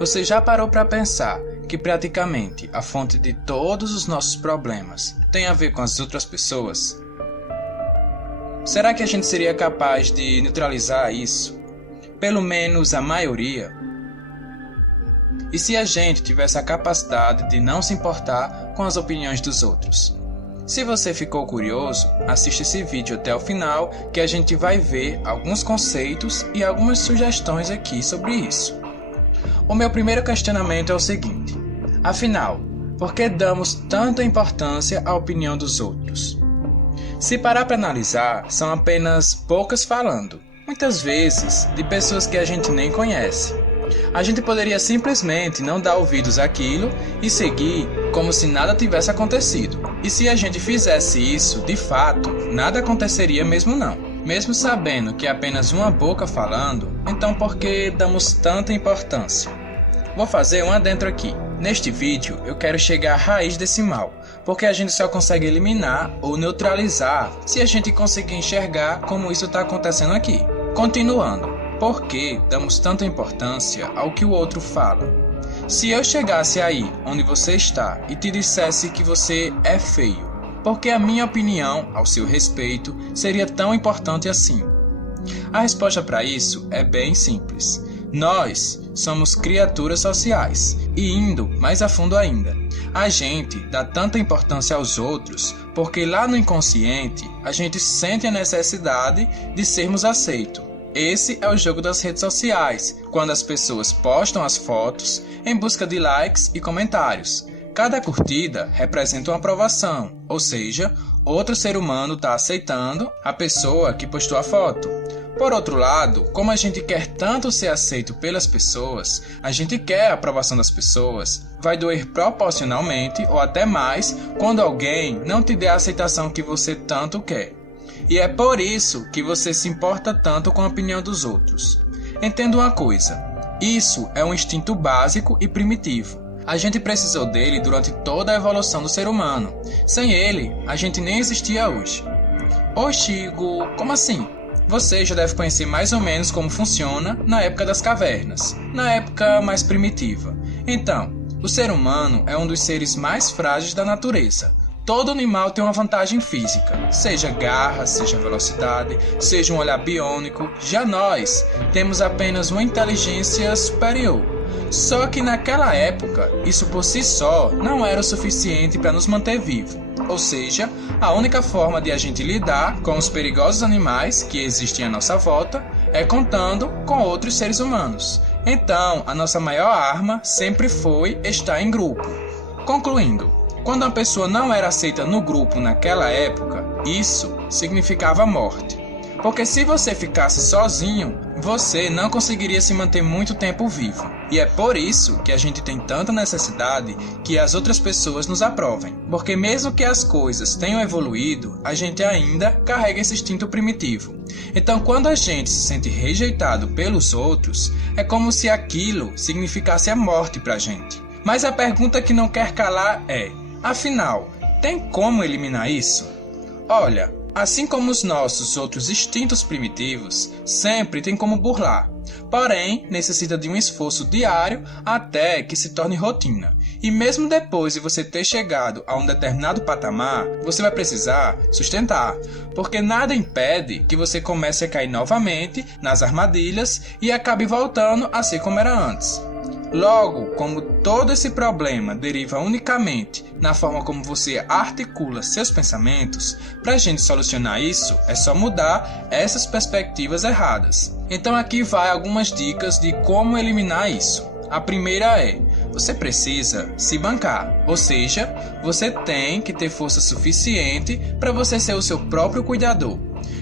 Você já parou para pensar que praticamente a fonte de todos os nossos problemas tem a ver com as outras pessoas? Será que a gente seria capaz de neutralizar isso? Pelo menos a maioria? E se a gente tivesse a capacidade de não se importar com as opiniões dos outros? Se você ficou curioso, assista esse vídeo até o final que a gente vai ver alguns conceitos e algumas sugestões aqui sobre isso. O meu primeiro questionamento é o seguinte: afinal, por que damos tanta importância à opinião dos outros? Se parar para analisar, são apenas poucas falando, muitas vezes de pessoas que a gente nem conhece. A gente poderia simplesmente não dar ouvidos àquilo e seguir como se nada tivesse acontecido. E se a gente fizesse isso, de fato, nada aconteceria mesmo não. Mesmo sabendo que é apenas uma boca falando, então por que damos tanta importância? Vou fazer um adentro aqui. Neste vídeo, eu quero chegar à raiz desse mal, porque a gente só consegue eliminar ou neutralizar se a gente conseguir enxergar como isso está acontecendo aqui. Continuando. Por que damos tanta importância ao que o outro fala? Se eu chegasse aí onde você está e te dissesse que você é feio, por que a minha opinião ao seu respeito seria tão importante assim? A resposta para isso é bem simples. Nós somos criaturas sociais e, indo mais a fundo ainda, a gente dá tanta importância aos outros porque lá no inconsciente a gente sente a necessidade de sermos aceitos. Esse é o jogo das redes sociais, quando as pessoas postam as fotos em busca de likes e comentários. Cada curtida representa uma aprovação, ou seja, outro ser humano está aceitando a pessoa que postou a foto. Por outro lado, como a gente quer tanto ser aceito pelas pessoas, a gente quer a aprovação das pessoas, vai doer proporcionalmente ou até mais quando alguém não te der a aceitação que você tanto quer. E é por isso que você se importa tanto com a opinião dos outros. Entenda uma coisa, isso é um instinto básico e primitivo. A gente precisou dele durante toda a evolução do ser humano. Sem ele, a gente nem existia hoje. Ô Chico, como assim? Você já deve conhecer mais ou menos como funciona na época das cavernas, na época mais primitiva. Então, o ser humano é um dos seres mais frágeis da natureza. Todo animal tem uma vantagem física, seja garra, seja velocidade, seja um olhar biônico. Já nós temos apenas uma inteligência superior. Só que naquela época, isso por si só não era o suficiente para nos manter vivos. Ou seja, a única forma de a gente lidar com os perigosos animais que existem à nossa volta é contando com outros seres humanos. Então, a nossa maior arma sempre foi estar em grupo. Concluindo, quando uma pessoa não era aceita no grupo naquela época, isso significava morte. Porque se você ficasse sozinho, você não conseguiria se manter muito tempo vivo. E é por isso que a gente tem tanta necessidade que as outras pessoas nos aprovem. Porque mesmo que as coisas tenham evoluído, a gente ainda carrega esse instinto primitivo. Então quando a gente se sente rejeitado pelos outros, é como se aquilo significasse a morte pra gente. Mas a pergunta que não quer calar é: afinal, tem como eliminar isso? Olha, assim como os nossos outros instintos primitivos, sempre tem como burlar. Porém, necessita de um esforço diário até que se torne rotina. E mesmo depois de você ter chegado a um determinado patamar, você vai precisar sustentar, porque nada impede que você comece a cair novamente nas armadilhas e acabe voltando a ser como era antes. Logo, como todo esse problema deriva unicamente na forma como você articula seus pensamentos, para a gente solucionar isso, é só mudar essas perspectivas erradas. Então aqui vai algumas dicas de como eliminar isso. A primeira é: você precisa se bancar, ou seja, você tem que ter força suficiente para você ser o seu próprio cuidador.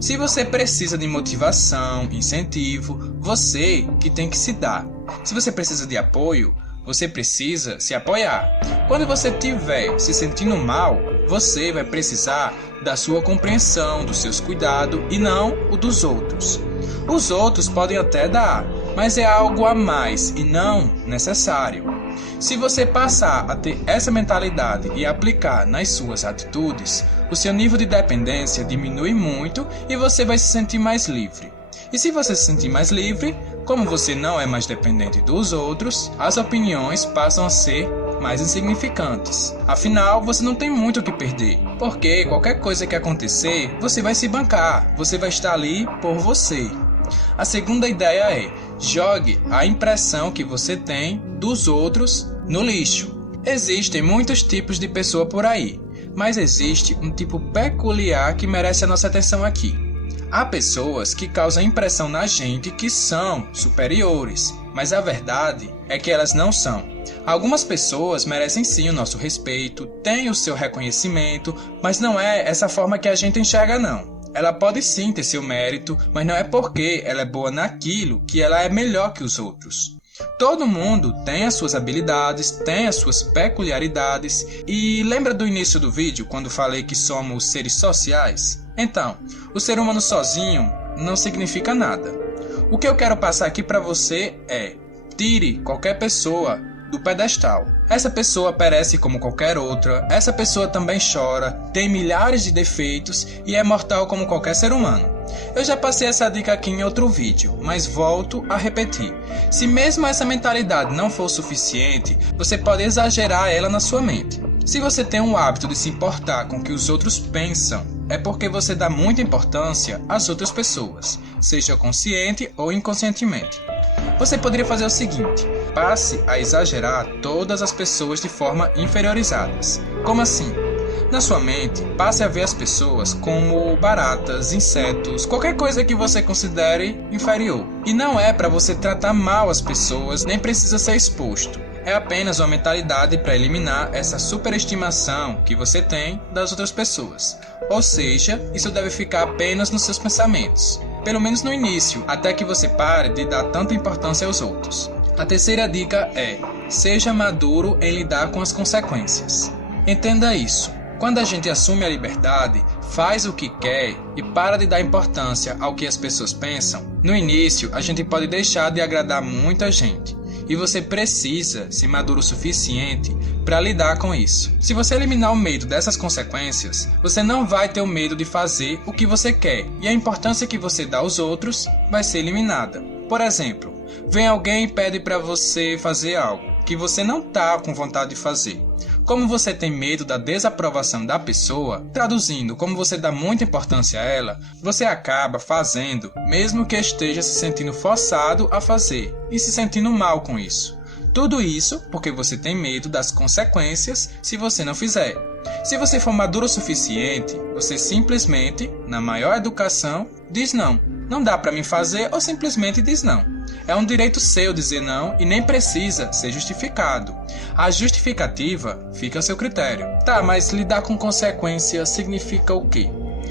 Se você precisa de motivação, incentivo, você que tem que se dar. Se você precisa de apoio, você precisa se apoiar. Quando você estiver se sentindo mal, você vai precisar da sua compreensão, dos seus cuidados e não o dos outros. Os outros podem até dar, mas é algo a mais e não necessário. Se você passar a ter essa mentalidade e aplicar nas suas atitudes, o seu nível de dependência diminui muito e você vai se sentir mais livre. E se você se sentir mais livre, Como você não é mais dependente dos outros, as opiniões passam a ser mais insignificantes. Afinal, você não tem muito o que perder, porque qualquer coisa que acontecer, você vai se bancar, você vai estar ali por você. A segunda ideia é: jogue a impressão que você tem dos outros no lixo. Existem muitos tipos de pessoa por aí, mas existe um tipo peculiar que merece a nossa atenção aqui. Há pessoas que causam impressão na gente que são superiores, mas a verdade é que elas não são. Algumas pessoas merecem sim o nosso respeito, têm o seu reconhecimento, mas não é essa forma que a gente enxerga não. Ela pode sim ter seu mérito, mas não é porque ela é boa naquilo que ela é melhor que os outros. Todo mundo tem as suas habilidades, tem as suas peculiaridades, e lembra do início do vídeo quando falei que somos seres sociais? Então, o ser humano sozinho não significa nada. O que eu quero passar aqui para você é: tire qualquer pessoa do pedestal. Essa pessoa perece como qualquer outra, essa pessoa também chora, tem milhares de defeitos e é mortal como qualquer ser humano. Eu já passei essa dica aqui em outro vídeo, mas volto a repetir. Se mesmo essa mentalidade não for suficiente, você pode exagerar ela na sua mente. Se você tem o hábito de se importar com o que os outros pensam, é porque você dá muita importância às outras pessoas, seja consciente ou inconscientemente. Você poderia fazer o seguinte: passe a exagerar todas as pessoas de forma inferiorizadas. Como assim? Na sua mente, passe a ver as pessoas como baratas, insetos, qualquer coisa que você considere inferior. E não é para você tratar mal as pessoas, nem precisa ser exposto. É apenas uma mentalidade para eliminar essa superestimação que você tem das outras pessoas. Ou seja, isso deve ficar apenas nos seus pensamentos. Pelo menos no início, até que você pare de dar tanta importância aos outros. A terceira dica é: seja maduro em lidar com as consequências. Entenda isso. Quando a gente assume a liberdade, faz o que quer e para de dar importância ao que as pessoas pensam, no início a gente pode deixar de agradar muita gente. E você precisa ser maduro o suficiente para lidar com isso. Se você eliminar o medo dessas consequências, você não vai ter o medo de fazer o que você quer, e a importância que você dá aos outros vai ser eliminada. Por exemplo, vem alguém e pede para você fazer algo que você não está com vontade de fazer. Como você tem medo da desaprovação da pessoa, traduzindo, como você dá muita importância a ela, você acaba fazendo, mesmo que esteja se sentindo forçado a fazer e se sentindo mal com isso. Tudo isso porque você tem medo das consequências se você não fizer. Se você for maduro o suficiente, você simplesmente, na maior educação, diz não. Não dá para mim fazer ou simplesmente diz não. É um direito seu dizer não e nem precisa ser justificado. A justificativa fica a seu critério. Tá, mas lidar com consequências significa o quê?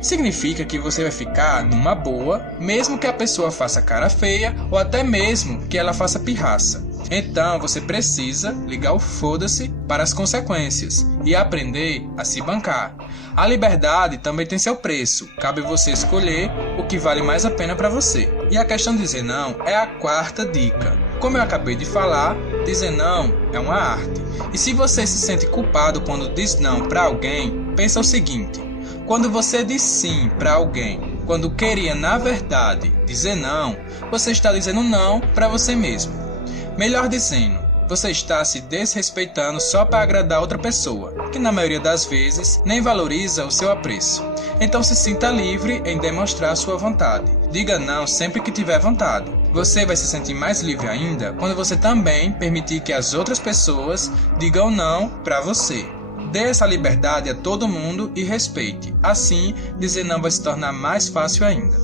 Significa que você vai ficar numa boa, mesmo que a pessoa faça cara feia ou até mesmo que ela faça pirraça. Então você precisa ligar o foda-se para as consequências e aprender a se bancar. A liberdade também tem seu preço, cabe você escolher o que vale mais a pena para você. E a questão de dizer não é a quarta dica. Como eu acabei de falar, dizer não é uma arte. E se você se sente culpado quando diz não para alguém, pensa o seguinte: quando você diz sim para alguém, quando queria na verdade dizer não, você está dizendo não para você mesmo. Melhor dizendo, você está se desrespeitando só para agradar outra pessoa, que na maioria das vezes nem valoriza o seu apreço. Então se sinta livre em demonstrar sua vontade. Diga não sempre que tiver vontade. Você vai se sentir mais livre ainda quando você também permitir que as outras pessoas digam não para você. Dê essa liberdade a todo mundo e respeite. Assim, dizer não vai se tornar mais fácil ainda.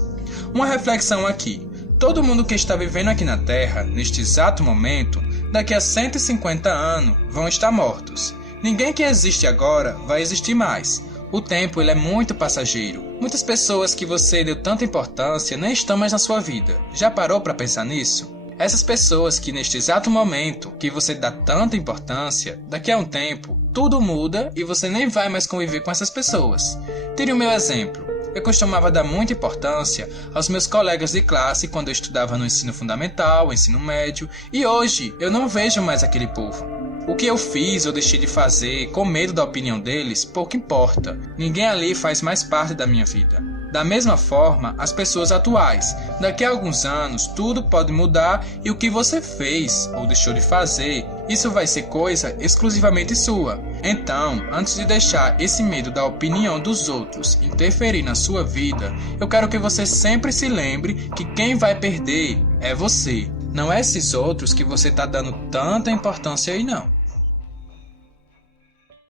Uma reflexão aqui. Todo mundo que está vivendo aqui na Terra, neste exato momento, daqui a 150 anos, vão estar mortos. Ninguém que existe agora vai existir mais. O tempo ele é muito passageiro. Muitas pessoas que você deu tanta importância nem estão mais na sua vida. Já parou para pensar nisso? Essas pessoas que neste exato momento que você dá tanta importância, daqui a um tempo, tudo muda e você nem vai mais conviver com essas pessoas. Tire o meu exemplo. Eu costumava dar muita importância aos meus colegas de classe quando eu estudava no ensino fundamental, ensino médio, e hoje eu não vejo mais aquele povo. O que eu fiz ou deixei de fazer com medo da opinião deles, pouco importa. Ninguém ali faz mais parte da minha vida. Da mesma forma, as pessoas atuais. Daqui a alguns anos, tudo pode mudar e o que você fez ou deixou de fazer, isso vai ser coisa exclusivamente sua. Então, antes de deixar esse medo da opinião dos outros interferir na sua vida, eu quero que você sempre se lembre que quem vai perder é você. Não é esses outros que você está dando tanta importância aí não.